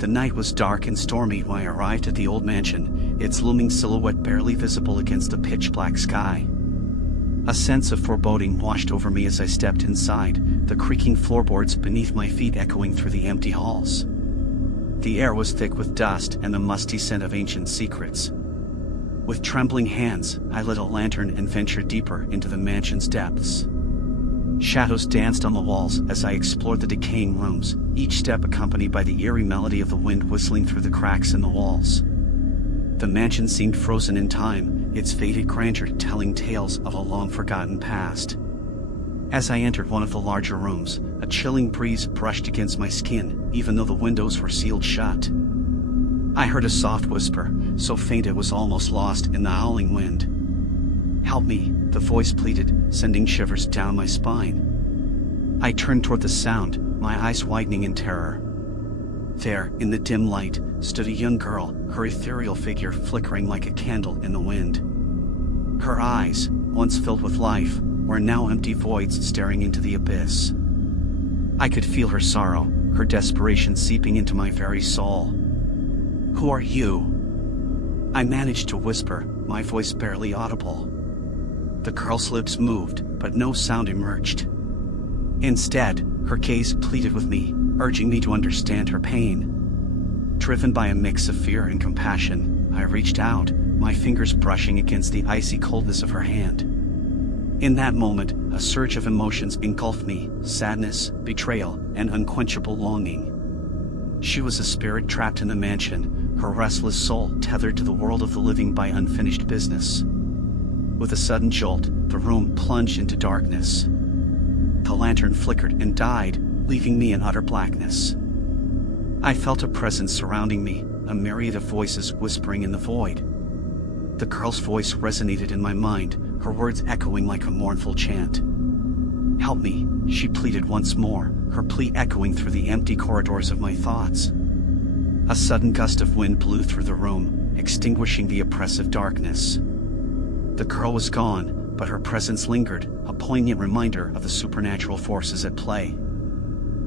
The night was dark and stormy when I arrived at the old mansion, its looming silhouette barely visible against the pitch-black sky. A sense of foreboding washed over me as I stepped inside, the creaking floorboards beneath my feet echoing through the empty halls. The air was thick with dust and the musty scent of ancient secrets. With trembling hands, I lit a lantern and ventured deeper into the mansion's depths. Shadows danced on the walls as I explored the decaying rooms, each step accompanied by the eerie melody of the wind whistling through the cracks in the walls. The mansion seemed frozen in time, its faded grandeur telling tales of a long-forgotten past. As I entered one of the larger rooms, a chilling breeze brushed against my skin, even though the windows were sealed shut. I heard a soft whisper, so faint it was almost lost in the howling wind. "Help me," the voice pleaded, sending shivers down my spine. I turned toward the sound, my eyes widening in terror. There, in the dim light, stood a young girl, her ethereal figure flickering like a candle in the wind. Her eyes, once filled with life, were now empty voids staring into the abyss. I could feel her sorrow, her desperation seeping into my very soul. "Who are you?" I managed to whisper, my voice barely audible. The girl's lips moved, but no sound emerged. Instead, her gaze pleaded with me, urging me to understand her pain. Driven by a mix of fear and compassion, I reached out, my fingers brushing against the icy coldness of her hand. In that moment, a surge of emotions engulfed me, sadness, betrayal, and unquenchable longing. She was a spirit trapped in the mansion, her restless soul tethered to the world of the living by unfinished business. With a sudden jolt, the room plunged into darkness. The lantern flickered and died, leaving me in utter blackness. I felt a presence surrounding me, a myriad of voices whispering in the void. The girl's voice resonated in my mind, her words echoing like a mournful chant. "Help me," she pleaded once more, her plea echoing through the empty corridors of my thoughts. A sudden gust of wind blew through the room, extinguishing the oppressive darkness. The girl was gone, but her presence lingered, a poignant reminder of the supernatural forces at play.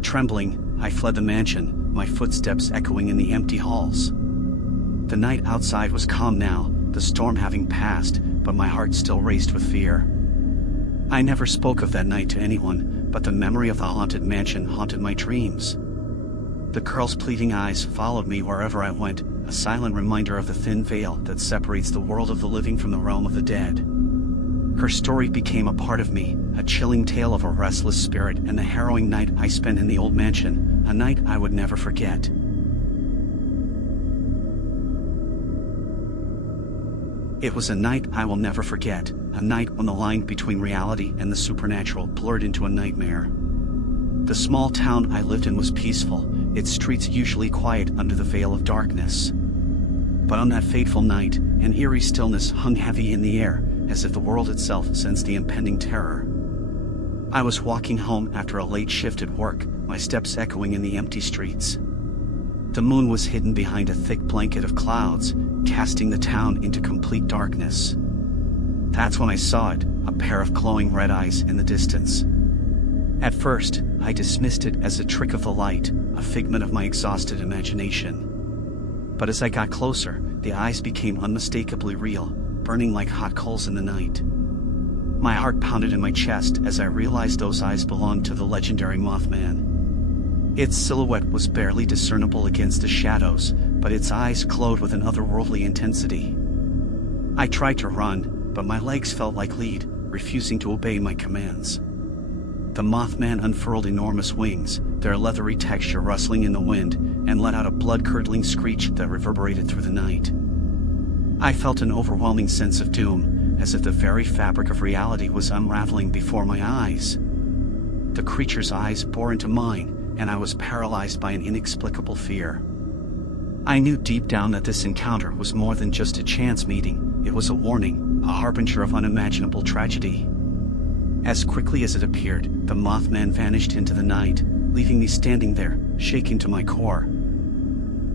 Trembling, I fled the mansion, my footsteps echoing in the empty halls. The night outside was calm now, the storm having passed, but my heart still raced with fear. I never spoke of that night to anyone, but the memory of the haunted mansion haunted my dreams. The girl's pleading eyes followed me wherever I went, a silent reminder of the thin veil that separates the world of the living from the realm of the dead. Her story became a part of me, a chilling tale of a restless spirit and the harrowing night I spent in the old mansion, a night I would never forget. It was a night I will never forget, a night when the line between reality and the supernatural blurred into a nightmare. The small town I lived in was peaceful, its streets usually quiet under the veil of darkness. But on that fateful night, an eerie stillness hung heavy in the air, as if the world itself sensed the impending terror. I was walking home after a late shift at work, my steps echoing in the empty streets. The moon was hidden behind a thick blanket of clouds, casting the town into complete darkness. That's when I saw it, a pair of glowing red eyes in the distance. At first, I dismissed it as a trick of the light, a figment of my exhausted imagination. But as I got closer, the eyes became unmistakably real, burning like hot coals in the night. My heart pounded in my chest as I realized those eyes belonged to the legendary Mothman. Its silhouette was barely discernible against the shadows, but its eyes glowed with an otherworldly intensity. I tried to run, but my legs felt like lead, refusing to obey my commands. The Mothman unfurled enormous wings, their leathery texture rustling in the wind, and let out a blood-curdling screech that reverberated through the night. I felt an overwhelming sense of doom, as if the very fabric of reality was unraveling before my eyes. The creature's eyes bore into mine, and I was paralyzed by an inexplicable fear. I knew deep down that this encounter was more than just a chance meeting, it was a warning, a harbinger of unimaginable tragedy. As quickly as it appeared, the Mothman vanished into the night, leaving me standing there, shaking to my core.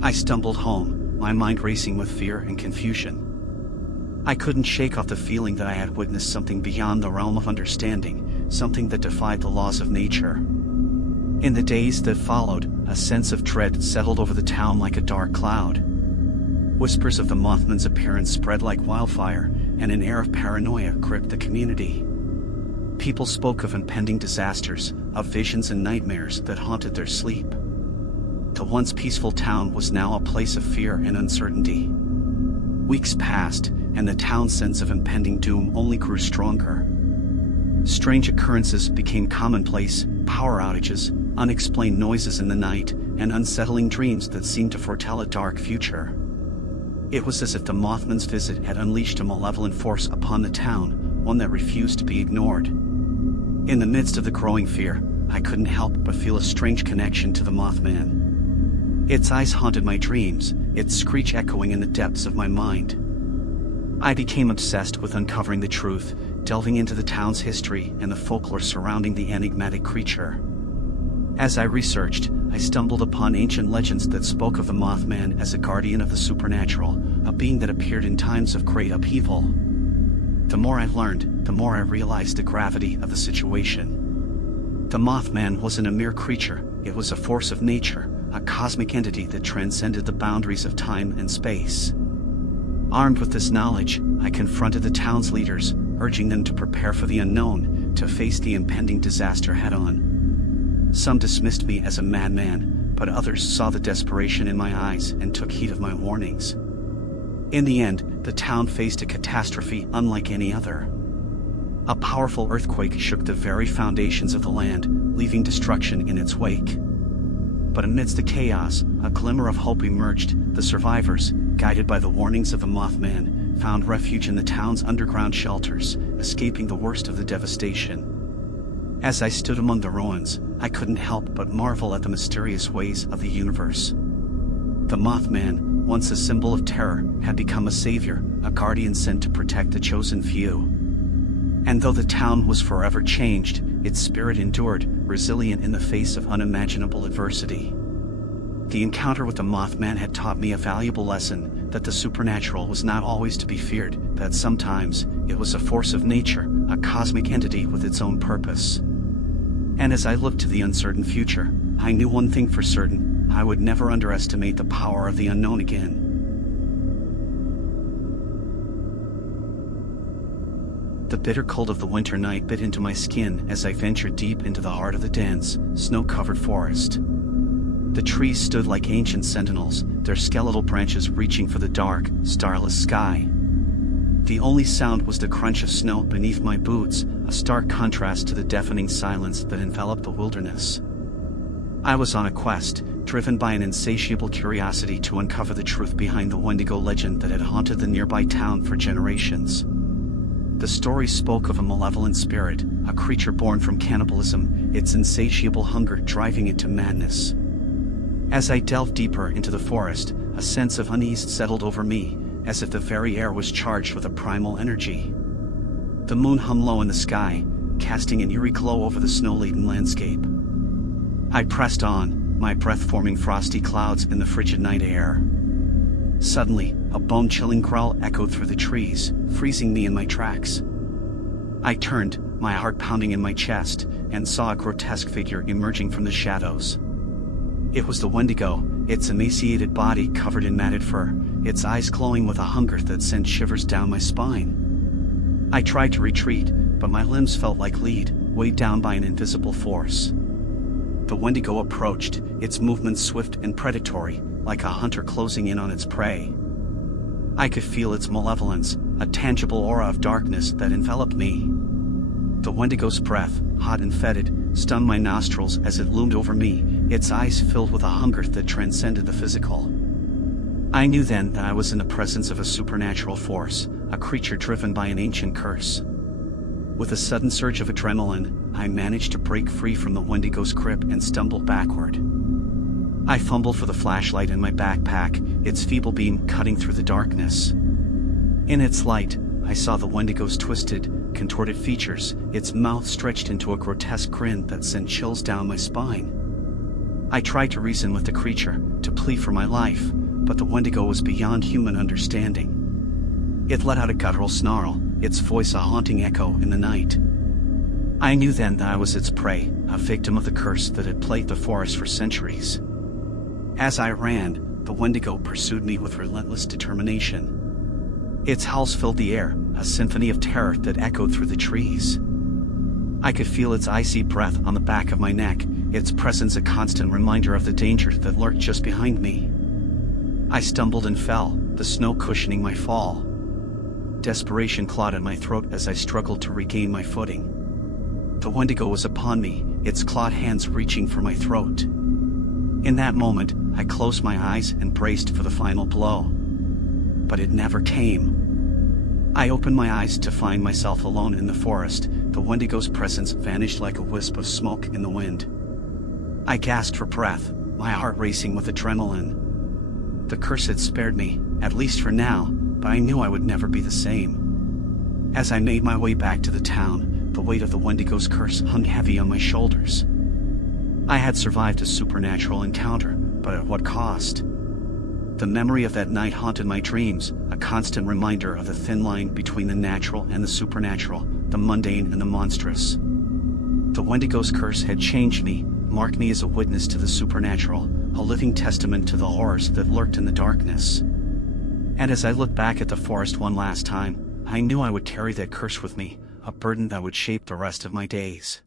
I stumbled home, my mind racing with fear and confusion. I couldn't shake off the feeling that I had witnessed something beyond the realm of understanding, something that defied the laws of nature. In the days that followed, a sense of dread settled over the town like a dark cloud. Whispers of the Mothman's appearance spread like wildfire, and an air of paranoia gripped the community. People spoke of impending disasters, of visions and nightmares that haunted their sleep. The once peaceful town was now a place of fear and uncertainty. Weeks passed, and the town's sense of impending doom only grew stronger. Strange occurrences became commonplace: power outages, unexplained noises in the night, and unsettling dreams that seemed to foretell a dark future. It was as if the Mothman's visit had unleashed a malevolent force upon the town, one that refused to be ignored. In the midst of the growing fear, I couldn't help but feel a strange connection to the Mothman. Its eyes haunted my dreams, its screech echoing in the depths of my mind. I became obsessed with uncovering the truth, delving into the town's history and the folklore surrounding the enigmatic creature. As I researched, I stumbled upon ancient legends that spoke of the Mothman as a guardian of the supernatural, a being that appeared in times of great upheaval. The more I learned, the more I realized the gravity of the situation. The Mothman wasn't a mere creature, it was a force of nature, a cosmic entity that transcended the boundaries of time and space. Armed with this knowledge, I confronted the town's leaders, urging them to prepare for the unknown, to face the impending disaster head-on. Some dismissed me as a madman, but others saw the desperation in my eyes and took heed of my warnings. In the end, the town faced a catastrophe unlike any other. A powerful earthquake shook the very foundations of the land, leaving destruction in its wake. But amidst the chaos, a glimmer of hope emerged. The survivors, guided by the warnings of the Mothman, found refuge in the town's underground shelters, escaping the worst of the devastation. As I stood among the ruins, I couldn't help but marvel at the mysterious ways of the universe. The Mothman, once a symbol of terror, had become a savior, a guardian sent to protect the chosen few. And though the town was forever changed, its spirit endured, resilient in the face of unimaginable adversity. The encounter with the Mothman had taught me a valuable lesson, that the supernatural was not always to be feared, that sometimes it was a force of nature, a cosmic entity with its own purpose. And as I looked to the uncertain future, I knew one thing for certain: I would never underestimate the power of the unknown again. The bitter cold of the winter night bit into my skin as I ventured deep into the heart of the dense, snow-covered forest. The trees stood like ancient sentinels, their skeletal branches reaching for the dark, starless sky. The only sound was the crunch of snow beneath my boots, a stark contrast to the deafening silence that enveloped the wilderness. I was on a quest, driven by an insatiable curiosity to uncover the truth behind the Wendigo legend that had haunted the nearby town for generations. The story spoke of a malevolent spirit, a creature born from cannibalism, its insatiable hunger driving it to madness. As I delved deeper into the forest, a sense of unease settled over me, as if the very air was charged with a primal energy. The moon hung low in the sky, casting an eerie glow over the snow-laden landscape. I pressed on, my breath forming frosty clouds in the frigid night air. Suddenly, a bone-chilling growl echoed through the trees, freezing me in my tracks. I turned, my heart pounding in my chest, and saw a grotesque figure emerging from the shadows. It was the Wendigo, its emaciated body covered in matted fur, its eyes glowing with a hunger that sent shivers down my spine. I tried to retreat, but my limbs felt like lead, weighed down by an invisible force. The Wendigo approached, its movements swift and predatory, like a hunter closing in on its prey. I could feel its malevolence, a tangible aura of darkness that enveloped me. The Wendigo's breath, hot and fetid, stung my nostrils as it loomed over me, its eyes filled with a hunger that transcended the physical. I knew then that I was in the presence of a supernatural force, a creature driven by an ancient curse. With a sudden surge of adrenaline, I managed to break free from the Wendigo's grip and stumbled backward. I fumbled for the flashlight in my backpack, its feeble beam cutting through the darkness. In its light, I saw the Wendigo's twisted, contorted features, its mouth stretched into a grotesque grin that sent chills down my spine. I tried to reason with the creature, to plead for my life, but the Wendigo was beyond human understanding. It let out a guttural snarl, its voice a haunting echo in the night. I knew then that I was its prey, a victim of the curse that had plagued the forest for centuries. As I ran, the Wendigo pursued me with relentless determination. Its howls filled the air, a symphony of terror that echoed through the trees. I could feel its icy breath on the back of my neck, its presence a constant reminder of the danger that lurked just behind me. I stumbled and fell, the snow cushioning my fall. Desperation clawed at my throat as I struggled to regain my footing. The Wendigo was upon me, its clawed hands reaching for my throat. In that moment, I closed my eyes and braced for the final blow. But it never came. I opened my eyes to find myself alone in the forest. The Wendigo's presence vanished like a wisp of smoke in the wind. I gasped for breath, my heart racing with adrenaline. The curse had spared me, at least for now, but I knew I would never be the same. As I made my way back to the town, the weight of the Wendigo's curse hung heavy on my shoulders. I had survived a supernatural encounter, but at what cost? The memory of that night haunted my dreams, a constant reminder of the thin line between the natural and the supernatural, the mundane and the monstrous. The Wendigo's curse had changed me, marked me as a witness to the supernatural, a living testament to the horrors that lurked in the darkness. And as I looked back at the forest one last time, I knew I would carry that curse with me, a burden that would shape the rest of my days.